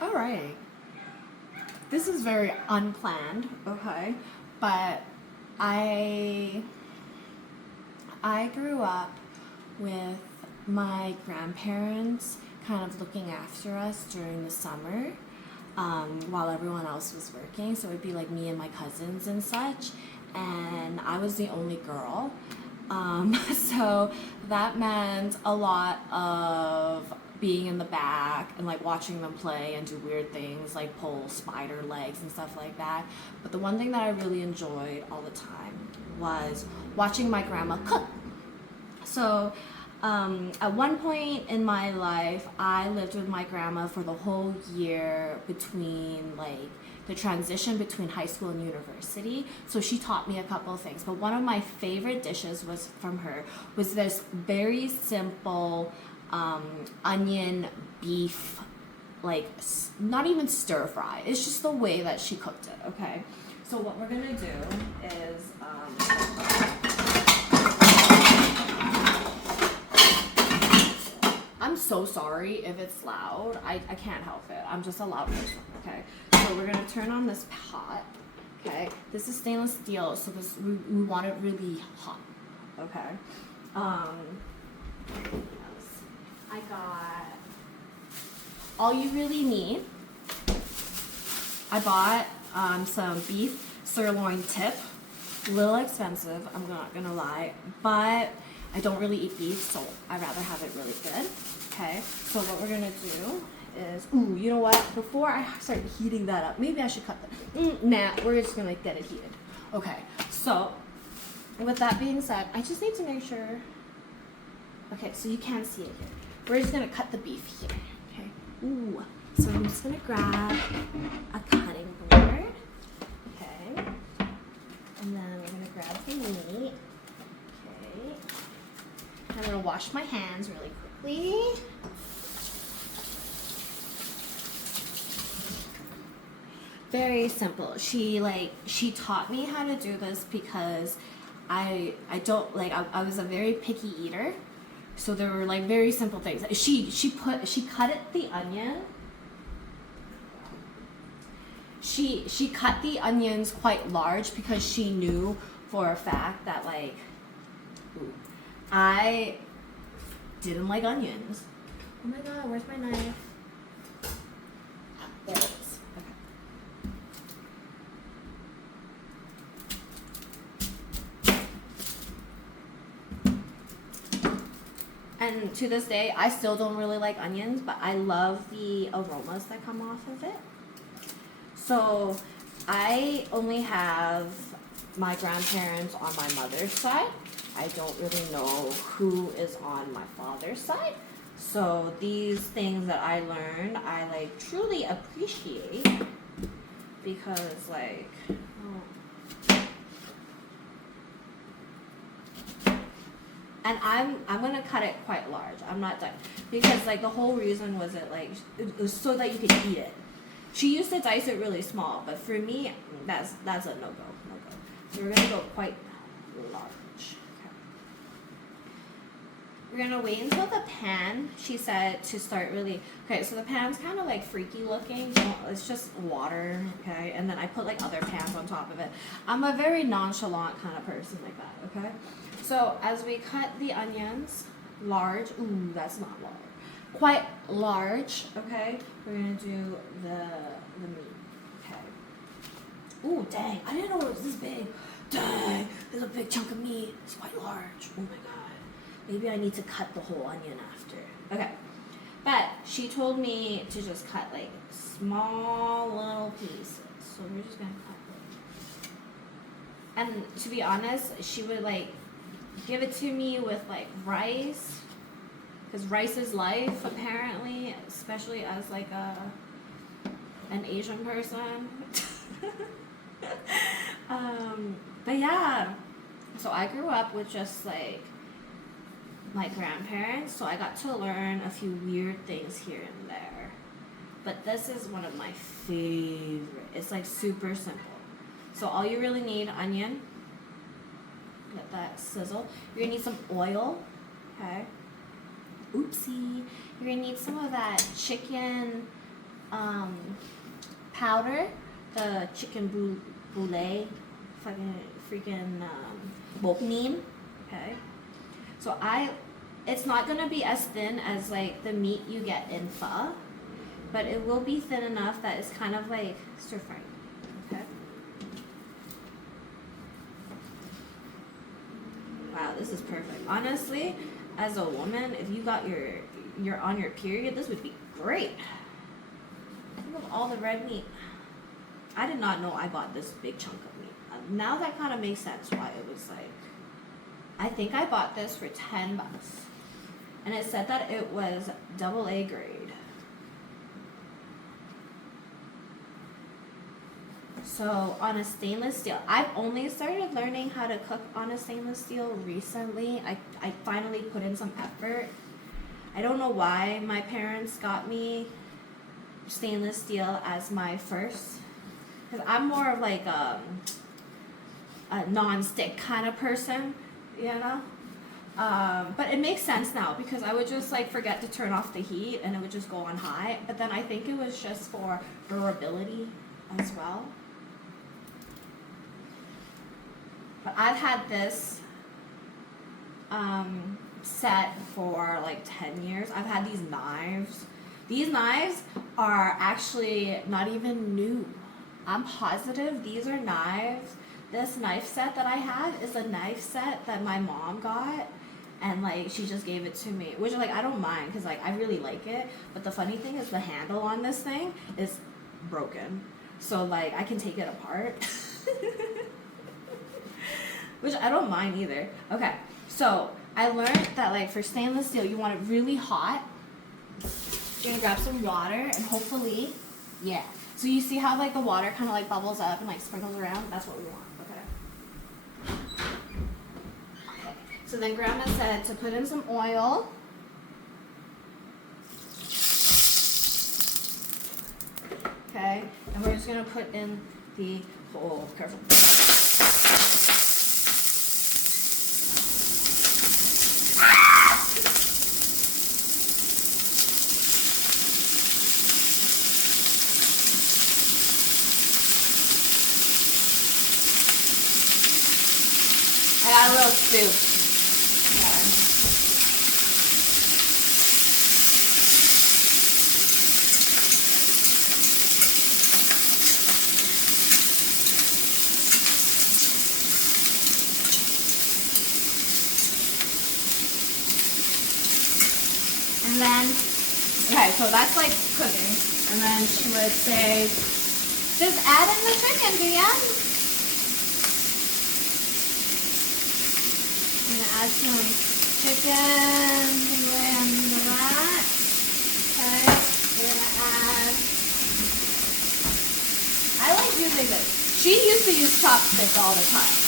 All right. This is very unplanned, okay? But I I grew up with my grandparents kind of looking after us during the summer while everyone else was working. So it'd be like me and my cousins and such. And I was the only girl. So that meant a lot of being in the back and like watching them play and do weird things like pull spider legs and stuff like that. But the one thing that I really enjoyed all the time was watching my grandma cook. So, at one point in my life, I lived with my grandma for the whole year between like the transition between high school and university. So she taught me a couple of things. But one of my favorite dishes was from her was this very simple onion beef, like not even stir fry. It's just the way that she cooked it. Okay. So what we're gonna do is. I'm so sorry if it's loud. I can't help it. I'm just a loud person, okay? So we're gonna turn on this pot, okay? This is stainless steel, so we want it really hot, okay? I got, all you really need, I bought some beef sirloin tip, a little expensive, I'm not gonna lie, but I don't really eat beef, so I'd rather have it really good. Okay, so what we're gonna do is, ooh, you know what? Before I start heating that up, maybe I should cut that. Nah, we're just gonna get it heated. Okay, so with that being said, I just need to make sure. Okay, so you can't see it here. We're just gonna cut the beef here. Okay. Ooh, so I'm just gonna grab a cutting board. Okay, and then we're gonna grab the meat. Okay. I'm gonna wash my hands really quickly. Very simple. She taught me how to do this because I don't like I was a very picky eater. So there were like very simple things. She cut it the onion. She cut the onions quite large because she knew for a fact that like I didn't like onions. Oh my god, where's my knife? There it is. Okay. And to this day, I still don't really like onions, but I love the aromas that come off of it. So I only have my grandparents on my mother's side. I don't really know who is on my father's side. So these things that I learned, I like truly appreciate because like, and I'm gonna cut it quite large. I'm not done because like the whole reason was it was so that you could eat it. She used to dice it really small, but for me, that's a no go. So we're gonna go quite large. We're gonna wait until the pan, she said, to start really, okay, so the pan's kind of like freaky looking, it's just water, okay, and then I put like other pans on top of it. I'm a very nonchalant kind of person like that, okay? So as we cut the onions, large, ooh, that's not large, quite large, okay, we're gonna do the meat, okay. Ooh, dang, I didn't know it was this big. Dang, there's a big chunk of meat, it's quite large, oh my god. Maybe I need to cut the whole onion after. Okay. But she told me to just cut like small little pieces. So we're just gonna cut them. And to be honest, she would like give it to me with like rice. Because rice is life apparently, especially as like an Asian person. But yeah. So I grew up with just like my grandparents, so I got to learn a few weird things here and there. But this is one of my favorite. It's like super simple. So all you really need, onion. Let that sizzle. You're gonna need some oil. Okay. Oopsie. You're gonna need some of that chicken powder the chicken boulet, freaking bok neem. Okay, so it's not gonna be as thin as like the meat you get in pho, but it will be thin enough that it's kind of like stir frying. Okay. Wow, this is perfect. Honestly, as a woman, if you got you're on your period, this would be great. Think of all the red meat. I did not know I bought this big chunk of meat. Now that kind of makes sense why it was like, I think I bought this for $10. And it said that it was AA grade. So on a stainless steel, I've only started learning how to cook on a stainless steel recently. I finally put in some effort. I don't know why my parents got me stainless steel as my first, because I'm more of like a non-stick kind of person, you know. But it makes sense now because I would just like forget to turn off the heat and it would just go on high. But then I think it was just for durability as well. But I've had this set for like 10 years. I've had these knives. These knives are actually not even new. I'm positive these are knives. This knife set that I have is a knife set that my mom got, and like she just gave it to me, which like I don't mind because like I really like it. But the funny thing is the handle on this thing is broken, so like I can take it apart. Which I don't mind either. Okay, so I learned that like for stainless steel, you want it really hot. You're gonna grab some water and hopefully, yeah. So you see how like the water kind of like bubbles up and like sprinkles around? That's what we want, okay? Okay, so then Grandma said to put in some oil. Okay, and we're just gonna put in the whole, careful. I got a little soup. And then, okay, so that's like cooking. And then she would say, just add in the chicken, Vivian. I'm gonna add some chicken and that. Okay, we're gonna add. I like using this. She used to use chopsticks all the time.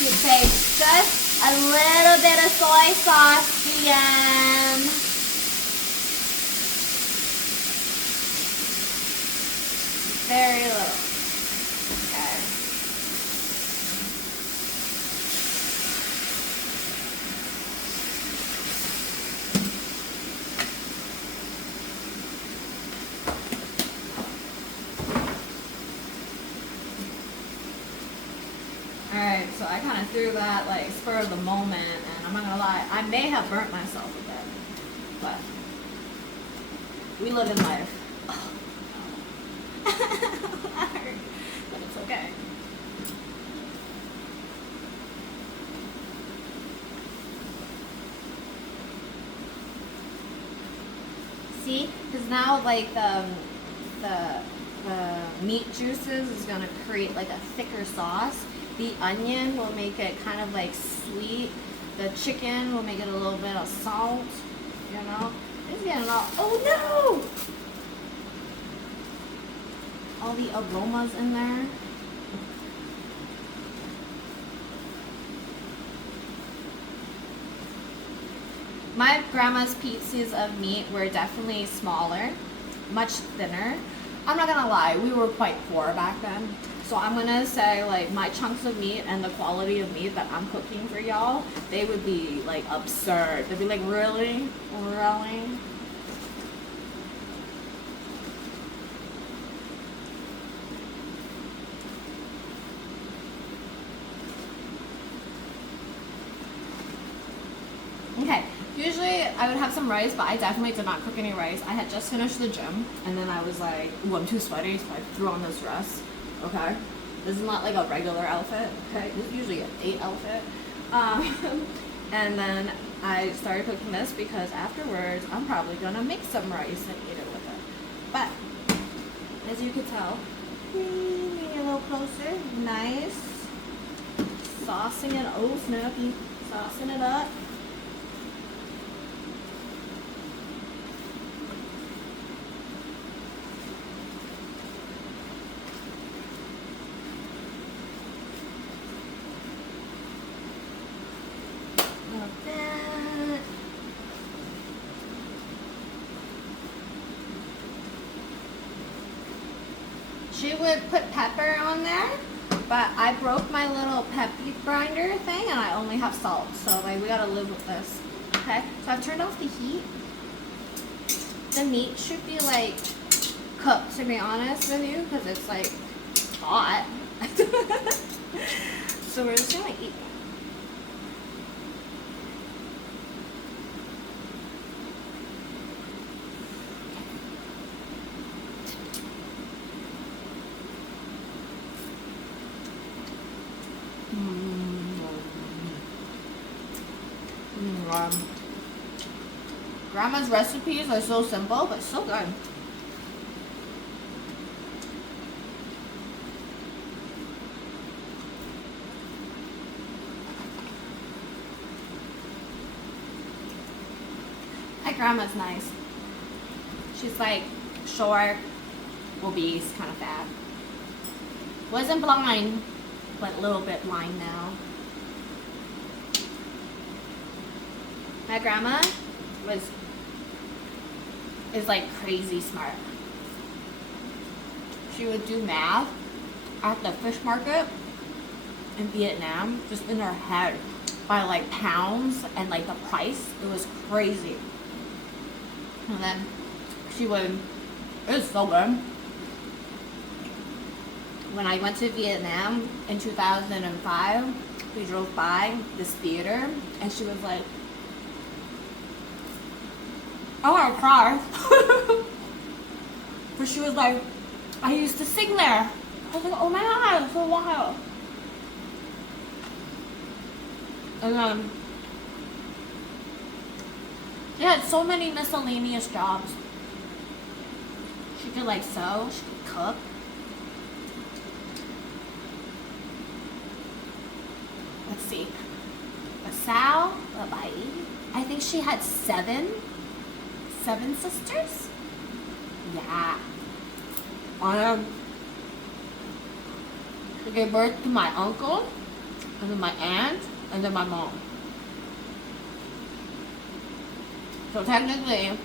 She'd say, just a little bit of soy sauce, DM. Very little. Okay. Alright, so I kind of threw that like spur of the moment, and I'm not gonna lie, I may have burnt myself a bit, but we live in life. Oh, no. That hurt, but it's okay. See, because now like the meat juices is gonna create like a thicker sauce. The onion will make it kind of like sweet. The chicken will make it a little bit of salt, you know. It's getting all, oh no! All the aromas in there. My grandma's pieces of meat were definitely smaller, much thinner. I'm not gonna lie, we were quite poor back then. So I'm gonna say like my chunks of meat and the quality of meat that I'm cooking for y'all, they would be like absurd. They'd be like, really? Really? Okay, usually I would have some rice, but I definitely did not cook any rice. I had just finished the gym, and then I was like, ooh, I'm too sweaty, so I threw on this dress. Okay, this is not like a regular outfit. Okay, this is usually a date outfit. And then I started cooking this because afterwards I'm probably gonna make some rice and eat it with it. But as you can tell, bring it a little closer. Nice, saucing it. Oh snappy, saucing it up. She would put pepper on there, but I broke my little peppy grinder thing and I only have salt, so like we gotta live with this. Okay, so I've turned off the heat. The meat should be like cooked, to be honest with you, because it's like hot. So we're just gonna eat. Grandma's recipes are so simple, but so good. My grandma's nice. She's like short, obese, kind of fat. Wasn't blind, but a little bit blind now. My grandma is like crazy smart. She would do math at the fish market in Vietnam, just in her head, by like pounds and like the price. It was crazy. And then she would, it was so good. When I went to Vietnam in 2005, we drove by this theater and she was like, I want to cry. But she was like, I used to sing there. I was like, oh my god, it's so wild. And then she had so many miscellaneous jobs. She could like sew, she could cook. Let's see. Sal, I think she had seven sisters? Yeah. She gave birth to my uncle, and then my aunt, and then my mom. So technically,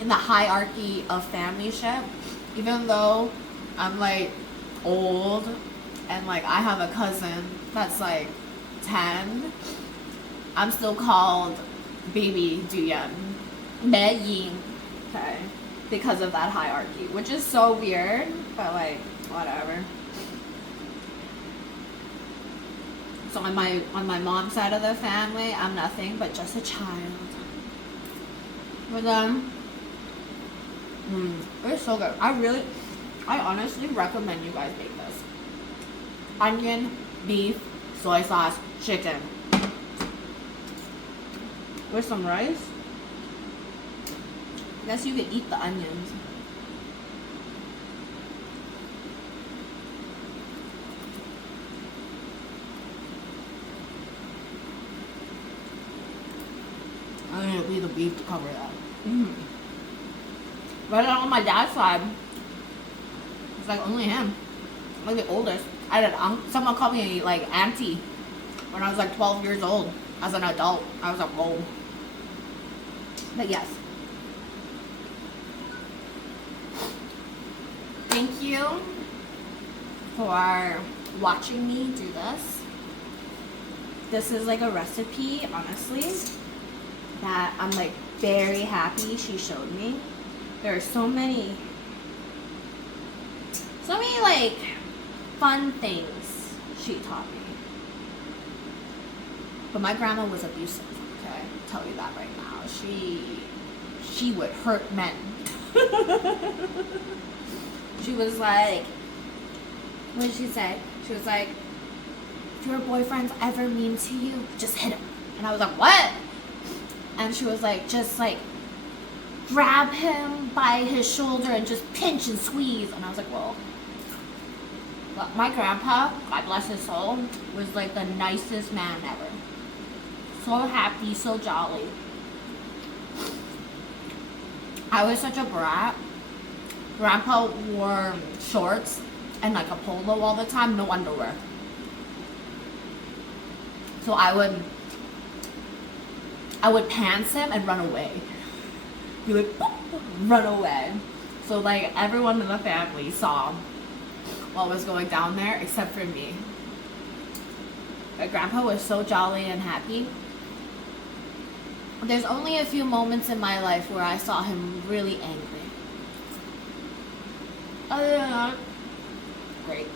in the hierarchy of familyship, even though I'm like old and like I have a cousin that's like 10, I'm still called Baby Duyan, Bé Yin, okay, because of that hierarchy, which is so weird, but like whatever. So on my mom's side of the family, I'm nothing but just a child. But then, it's so good. I honestly recommend you guys make this. Onion, beef, soy sauce, chicken. With some rice. I guess you could eat the onions. I'm gonna leave the beef to cover that. But on my dad's side, it's like only him. I'm like the oldest. I had someone called me like auntie when I was like 12 years old. as an adult, I was like, whoa. But yes. Thank you for watching me do this. This is like a recipe, honestly, that I'm like very happy she showed me. There are so many like fun things she taught me. But my grandma was abusive, okay? I'll tell you that right now. She would hurt men. She was like, what did she say? She was like, if your boyfriend's ever mean to you, just hit him. And I was like, what? And she was like, just like grab him by his shoulder and just pinch and squeeze. And I was like, well, my grandpa, God bless his soul, was like the nicest man ever. So happy, so jolly. I was such a brat. Grandpa wore shorts and like a polo all the time, no underwear. So I would pants him and run away. Be like, boop, run away. So like everyone in the family saw what was going down there except for me. But Grandpa was so jolly and happy. There's only a few moments in my life where I saw him really angry. Other than that, great.